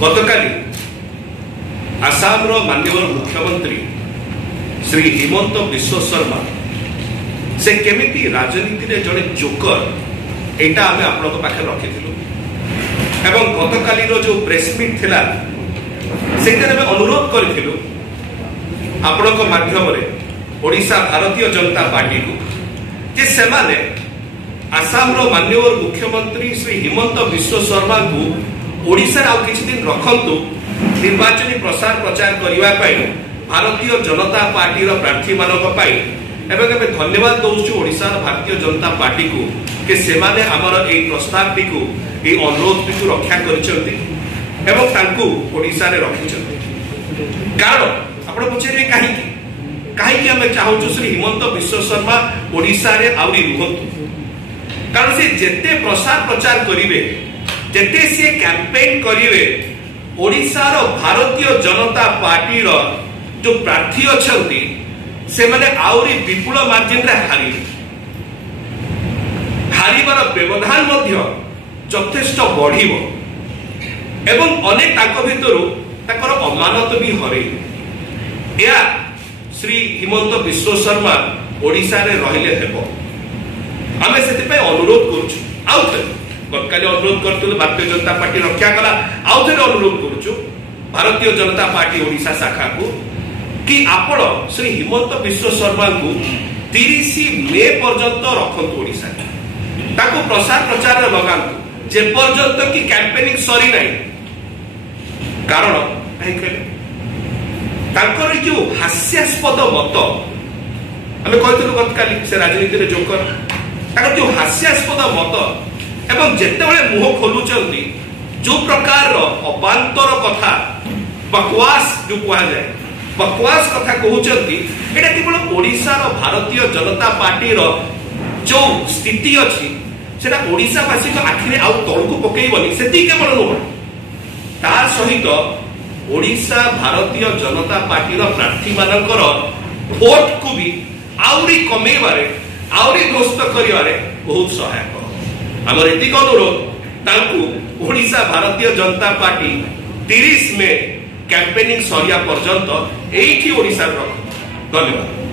गतकाली आसाम माननीय मुख्यमंत्री श्री हिमंत विश्व शर्मा से केमिति राजनीति रे जड़े जोकर एटा आमे आपन पाखे रखिथिलु एवं गतकाली जो प्रेस मीट थिला सेटा में अनुरोध करिथिलु आपन माध्यम रे ओडिशा भारतीय जनता पार्टी को जे सेमाने आसाम माननीय मुख्यमंत्री श्री हिमंत विश्व शर्मा को ओडिशा आउ किछि दिन रखंतु निर्वाचन प्रसार प्रचार करने भारतीय जनता पार्टी प्रार्थी मानक एवं धन्यवाद दौचु ओडिशा भारतीय जनता पार्टी को कि सेमाने आमर ए प्रस्ताव टी को ए अनुरोध टी को रक्षा कर ओडिशा रे रखिछन्ति। कारण आपण पछरे कहीं आम चाहूँ श्री हिमंत विश्व शर्मा ओडिशा रे आउरी रुहंतु कारण से जेते प्रसार प्रचार करिवे जेते से कैंपेन करिवे ओडिशा रो भारतीय जनता पार्टी रो जो प्रार्थी अछंती से माने आउरी विपुल मार्जिन रे हारिबार व्यवधान मध्य यथेष्ट बढ़िबो एवं अनेक ताको भितरु ताकर अमानत भी हरे या श्री हिमंत विश्व शर्मा ओडिशा रे रहिले हेबो आमे सेति पे अनुरोध करछु आउथे गतकाली अनुरोध करथुल भारतीय जनता पार्टी रक्षा कला आउ थे अनुरोध करुचु भारतीय जनता पार्टी ओडिशा शाखा को कि आपण श्री हिमंत विश्व शर्मा को 30 मे पर्यंत रखंतु ओडिशा ताको प्रसार प्रचार लगांतु जे पर्यंत कि कैंपेनिंग सरी नाही कारण काहे कहले ताकर जो हास्यास्पद मत हमें कहथुल गतकाली से राजनीति रे जोकर ताकर जो हास्यास्पद मत एवं जेतेबेले मुह खोलुचंती जो प्रकार अबांतर कथा बकवास जो कहा जाए बकवास कथा कहउचंती एटा केवल ओडिशा रो भारतीय जनता पार्टी रो जो स्थिति अछि सेटा ओडिशा वासी को आखिरे आउ तळकु पकेइबनी सेति केवल नो ता सहित ओडिशा भारतीय जनता पार्टी रो प्रार्थी मानकर वोट को भी आउरी कमेबारे आउरी दोस्त करिवारे बहुत सहायक आमर एतिक अनुरोध तांकु ओडिशा भारतीय जनता पार्टी 30 में कैंपेनिंग सरिया पर्यंत एठी ओडिशा रख। धन्यवाद।